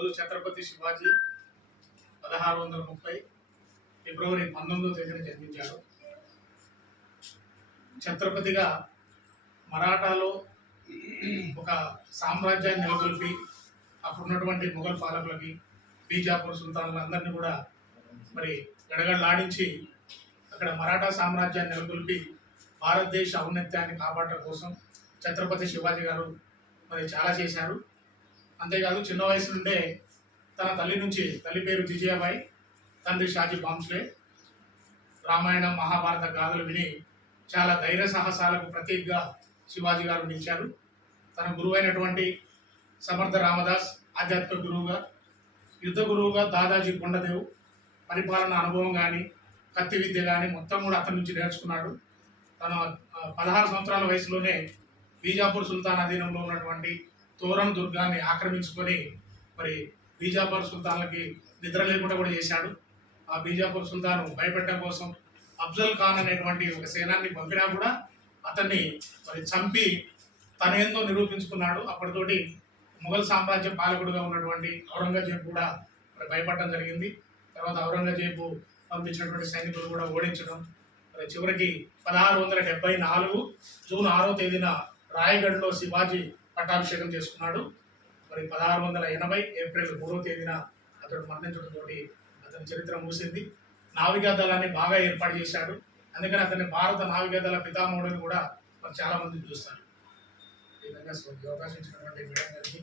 ఈరోజు ఛత్రపతి శివాజీ 1630 ఫిబ్రవరి 19వ తేదీన జన్మించాడు. ఛత్రపతిగా మరాఠాలో ఒక సామ్రాజ్యాన్ని నెలకొల్పి అప్పుడున్నటువంటి మొఘల్ పాలకులకి బీజాపూర్ సుల్తాన్లందరినీ కూడా మరి గడగడలాడించి అక్కడ మరాఠా సామ్రాజ్యాన్ని నెలకొల్పి భారతదేశ ఔన్నత్యాన్ని కాపాడటం కోసం ఛత్రపతి శివాజీ గారు మరి చాలా చేశారు. అంతేకాదు చిన్న వయసు నుండే తన తల్లి పేరు జిజియాబాయి, తండ్రి షాజీ బాంస్లే రామాయణం మహాభారత గాథలు విని చాలా ధైర్య సాహసాలకు ప్రతీకగా శివాజీ గారు నిలిచారు. తన గురువు అయినటువంటి సమర్థ రామదాస్ ఆధ్యాత్మిక గురువుగా, యుద్ధ గురువుగా దాదాజీ కొండదేవ్ పరిపాలన అనుభవం కానీ కత్తి విద్య కానీ మొత్తం కూడా అతని నుంచి నేర్చుకున్నాడు. తన 16 సంవత్సరాల వయసులోనే బీజాపూర్ సుల్తాన్ అధీనంలో ఉన్నటువంటి తోరన్ దుర్గాన్ని ఆక్రమించుకొని మరి బీజాపూర్ సుల్తాన్లకి నిద్ర లేకుండా కూడా చేశాడు. ఆ బీజాపూర్ సుల్తాన్ భయపెట్టడం కోసం అఫ్జల్ ఖాన్ అనేటువంటి ఒక సేనాన్ని పంపినా కూడా అతన్ని మరి చంపి తనేందో నిరూపించుకున్నాడు. అప్పటితోటి మొఘల్ సామ్రాజ్య పాలకుడుగా ఉన్నటువంటి ఔరంగజేబు కూడా మరి భయపడడం జరిగింది. తర్వాత ఔరంగజేబు పంపించినటువంటి సైనికులు కూడా ఓడించడం, మరి చివరికి 1674 జూన్ 6వ తేదీన రాయగఢ్లో శివాజీ పట్టాభిషేకం చేసుకున్నాడు. మరి 1680 ఏప్రిల్ 3వ తేదీన అతడు మరణించడంతో అతని చరిత్ర ముగిసింది. నావికా దళాన్ని బాగా ఏర్పాటు చేశాడు. అందుకని అతన్ని భారత నావికా దళ పితామహుడిని కూడా మరి చాలా మంది చూస్తారు. ఈ విధంగా అవకాశం ఇచ్చినటువంటి మీడియా గారికి